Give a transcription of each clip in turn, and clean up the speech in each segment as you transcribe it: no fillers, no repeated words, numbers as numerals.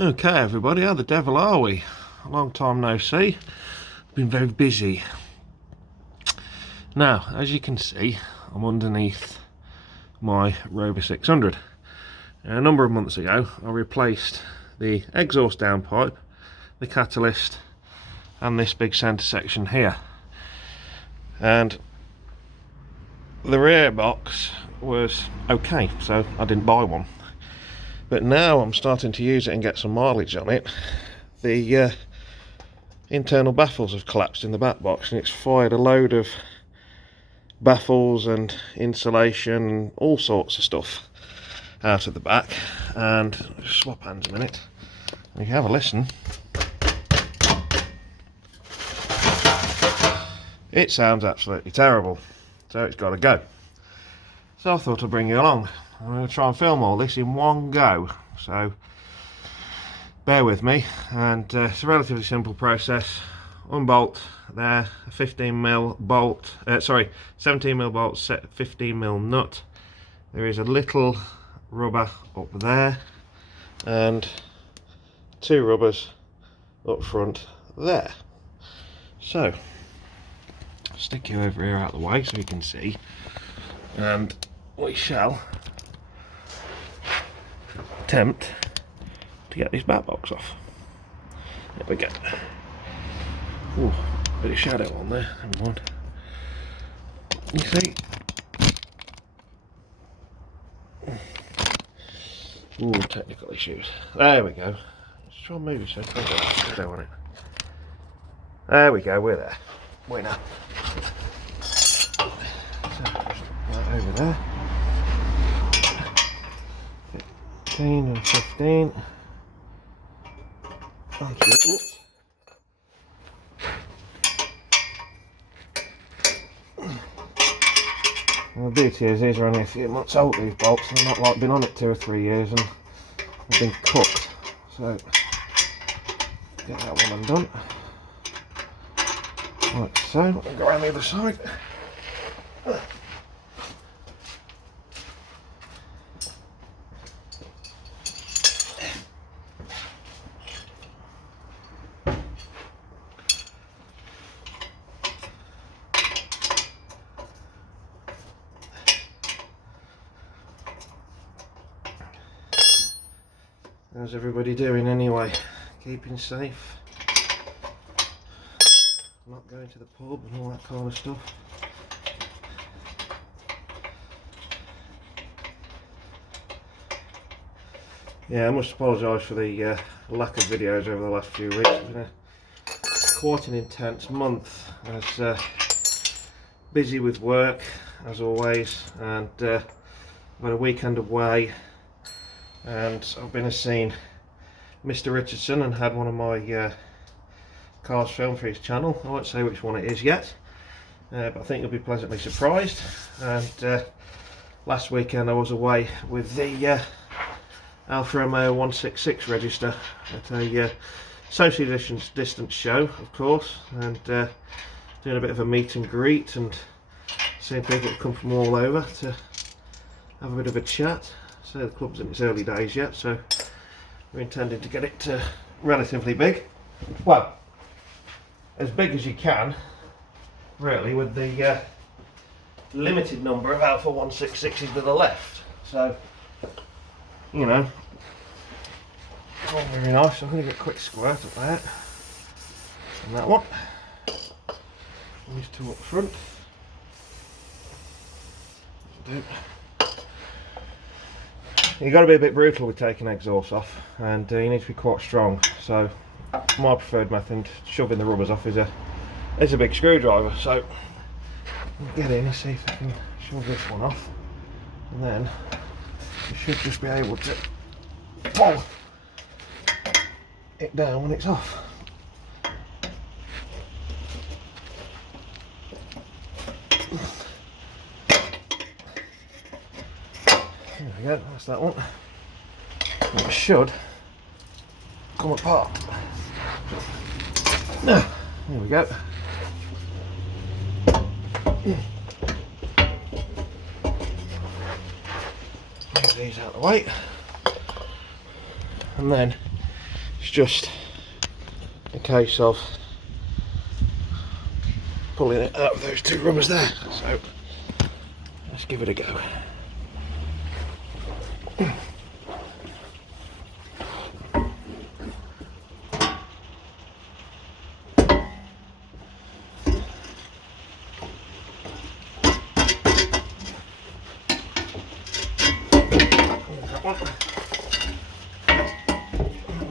Okay everybody, how the devil are we? A long time no see. Been very busy. Now, as you can see, I'm underneath my Rover 600. A number of months ago, I replaced the exhaust downpipe, the catalyst, and this big centre section here. And the rear box was okay, so I didn't buy one. But now I'm starting to use it and get some mileage on it. The internal baffles have collapsed in the back box, and it's fired a load of baffles and insulation and all sorts of stuff out of the back. And just swap hands a minute. If you have a listen, it sounds absolutely terrible, so it's got to go. So I thought I'd bring you along. I'm going to try and film all this in one go, so bear with me. And it's a relatively simple process. Unbolt there, a 15mm bolt, 17mm bolt, 15mm nut. There is a little rubber up there and two rubbers up front there. So stick you over here out of the way so you can see, and we shall attempt to get this back box off. There we go. Ooh, bit of shadow on there, never mind. You see? Ooh, technical issues. There we go. Let's try and move it so I can't get that shadow on it. There we go, we're there. We're now. So, right over there. 15 and 15. Thank you. Oops. Well, the beauty is these are only a few months old, these bolts. They're not like been on it 2 or 3 years and they've been cooked. So get that one undone. Like so. I'll go around the other side. How's everybody doing anyway? Keeping safe? Not going to the pub and all that kind of stuff? Yeah, I must apologise for the lack of videos over the last few weeks. It's been quite an intense month. I was busy with work as always, and I've had a weekend away, and I've been and seen Mr. Richardson and had one of my cars filmed for his channel. I won't say which one it is yet, but I think you'll be pleasantly surprised. And last weekend I was away with the Alfa Romeo 166 register at a social distance show, of course, and doing a bit of a meet and greet and seeing people that come from all over to have a bit of a chat. So the club's in its early days yet, so we're intending to get it relatively big. Well, as big as you can, really, with the limited number of Alfa 166s that are left. So, you know, not very nice. I'm going to get a quick squirt of that and that one. These two up front. You've got to be a bit brutal with taking exhaust off, and you need to be quite strong. So my preferred method, shoving the rubbers off, is a big screwdriver. So we'll get in and see if I can shove this one off, and then you should just be able to pull it down when it's off. There we go, that's that one. It should come apart. There we go. Move these out of the way. And then It's just a case of pulling it out of those two rubbers there. So let's give it a go.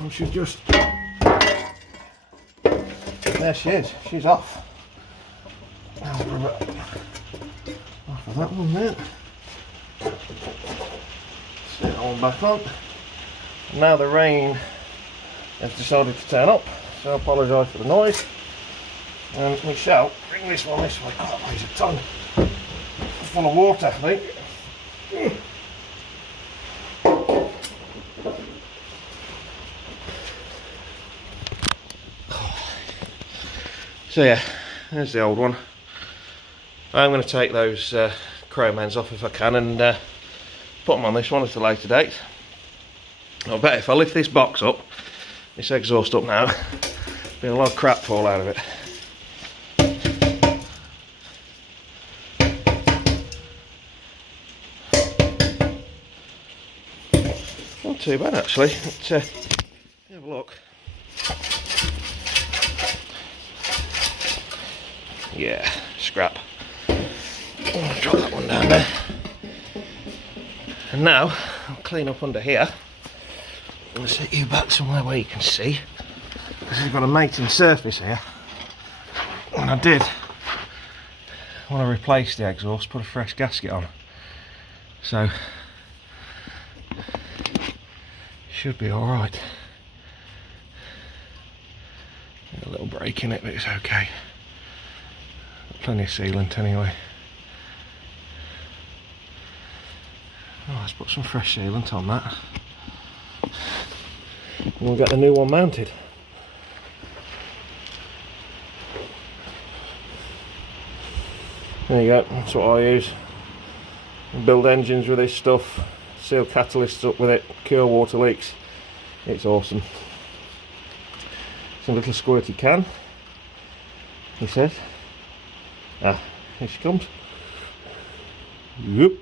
Should just, there she is, she's off. I'll rub it off of that one there. Set that one back on. Now the rain has decided to turn up, so I apologise for the noise. And we shall bring this one this way. Oh, there's a ton full of water, I think. So yeah, there's the old one. I'm going to take those chrome ends off if I can and put them on this one at a later date. I bet if I lift this box up, this exhaust up now, there'll be a lot of crap fall out of it. Not too bad actually. Let's have a look. Yeah, scrap. I'll drop that one down there. And now I'll clean up under here. I'm going to set you back somewhere where you can see, because we've got a mating surface here. And I did want to replace the exhaust, put a fresh gasket on. So should be alright. A little break in it, but it's okay. Plenty of sealant anyway. Oh, let's put some fresh sealant on that. And we'll get the new one mounted. There you go, that's what I use. Build engines with this stuff, seal catalysts up with it, cure water leaks. It's awesome. It's a little squirty can, he says. Ah, here she comes. Yep.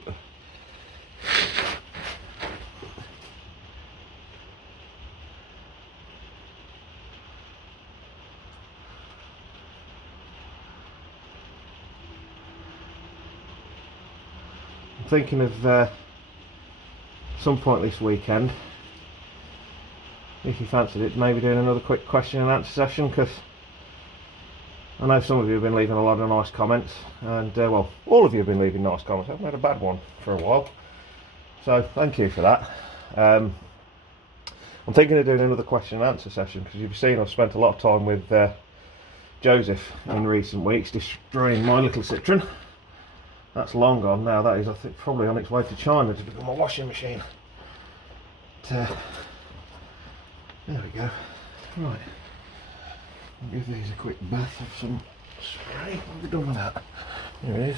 I'm thinking of some point this weekend, if you fancied it, maybe doing another quick question and answer session, because I know some of you have been leaving a lot of nice comments, and well, all of you have been leaving nice comments. I haven't had a bad one for a while, so thank you for that. I'm thinking of doing another question and answer session, because you've seen I've spent a lot of time with Joseph in recent weeks destroying my little Citroen. That's long gone now. That is, I think, probably on its way to China to become a washing machine. But, there we go. Right. I'll give these a quick bath of some spray. What have we done with that? There it is.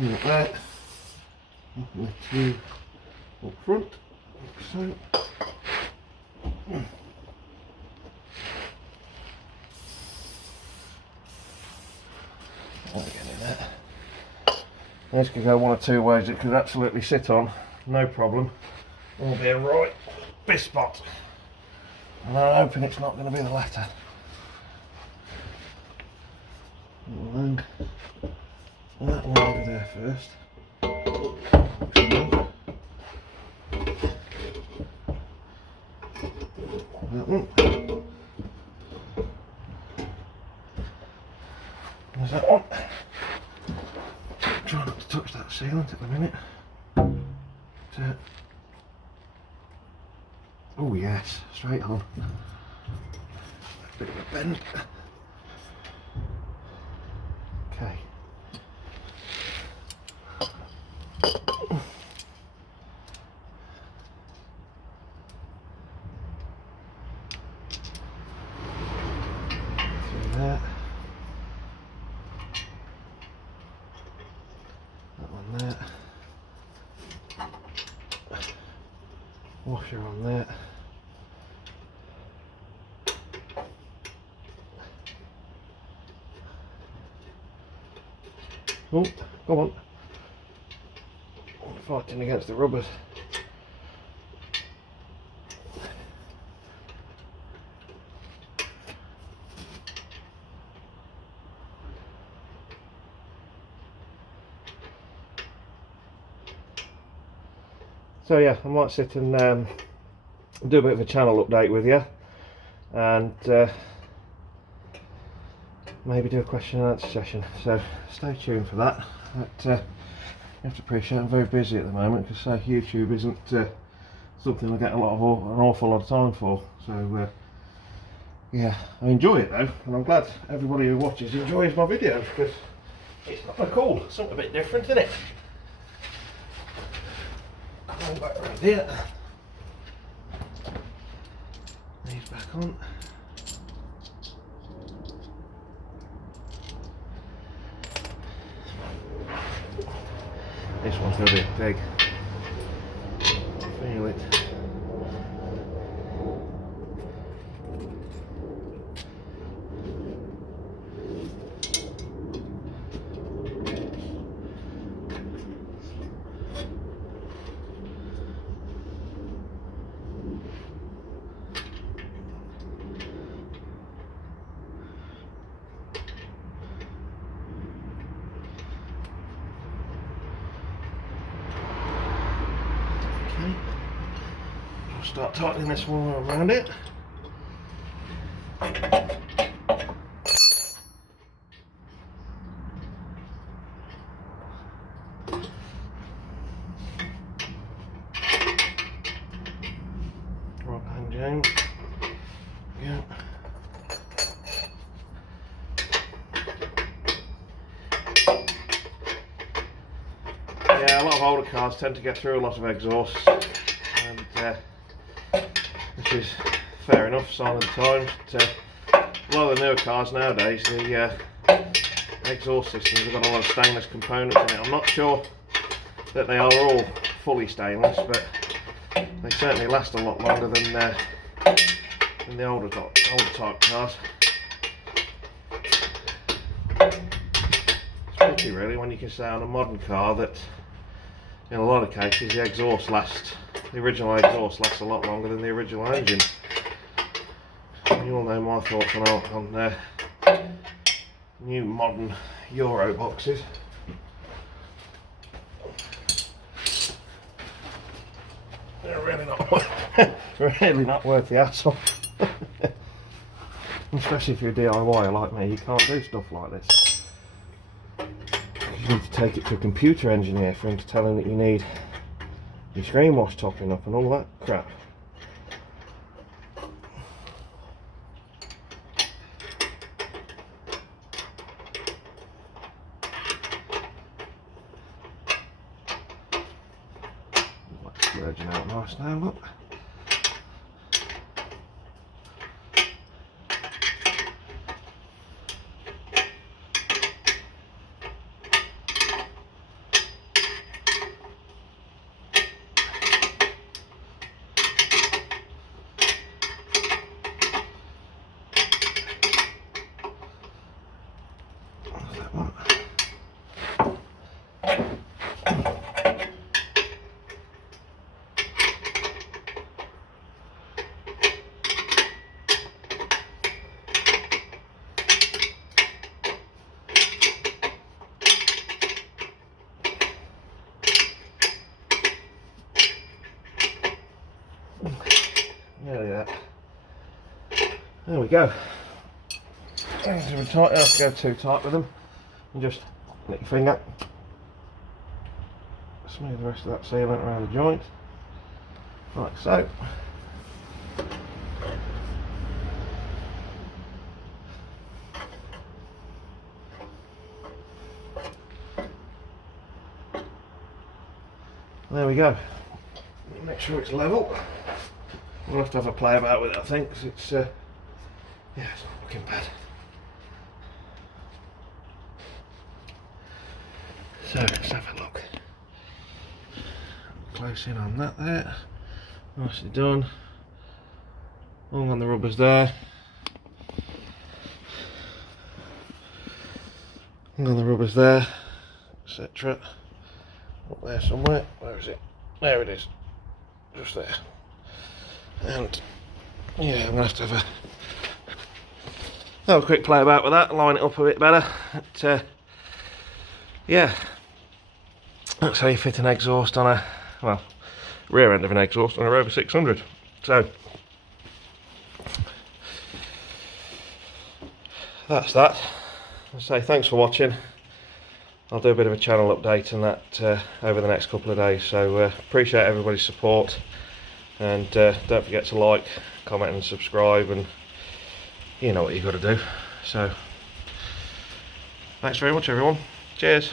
Like that. And the two up front, like so. This could go one or two ways. It could absolutely sit on, no problem, or be a right bispot. And I'm hoping it's not going to be the latter. Along that one over there first. That one. There's that one. Try not to touch that sealant at the minute. Oh yes, straight on. Bit of a bend. Okay. Through that. That one there. washer on there. Oh, come on. I'm fighting against the rubbers. So yeah, I might sit and do a bit of a channel update with you, and maybe do a question and answer session. So stay tuned for that. But you have to appreciate I'm very busy at the moment, because YouTube isn't something I get an awful lot of time for. So yeah, I enjoy it though, and I'm glad everybody who watches enjoys my videos, because it's kind of cool, something a bit different, isn't it? Come back around here. These back on. This one's going to be big. Feel it. I'll start tightening this one around it. Right hand, James. Yeah. Yeah, a lot of older cars tend to get through a lot of exhaust, and which is fair enough, sign of the times. But, a lot of the newer cars nowadays, the exhaust systems have got a lot of stainless components in it. I'm not sure that they are all fully stainless, but they certainly last a lot longer than the older type cars. It's pity really when you can say on a modern car that in a lot of cases the original exhaust lasts a lot longer than the original engine. You all know my thoughts on new modern Euro boxes. They're really not worth the hassle. Especially if you're a DIYer like me, you can't do stuff like this. You need to take it to a computer engineer for him to tell him that you need your screen wash topping up and all that crap. That's merging out nice now, look. There we go. Things are tight, you don't have to go too tight with them. And just lick your finger. Smooth the rest of that sealant around the joint. Like so. There we go. Make sure it's level. We'll have to have a play about with it, I think, because it's yeah, it's not looking bad. So let's have a look. Close in on that there. Nicely done. Hung on the rubbers there. Hung on the rubbers there, etc. Up there somewhere. Where is it? There it is. Just there. And yeah, I'm gonna have to have a quick play about with that, line it up a bit better. But, yeah, that's how you fit an exhaust on a, well, rear end of an exhaust on a Rover 600. So that's that. I say thanks for watching. I'll do a bit of a channel update on that over the next couple of days. So appreciate everybody's support, and don't forget to like, comment and subscribe, and you know what you've got to do. So thanks very much everyone. Cheers.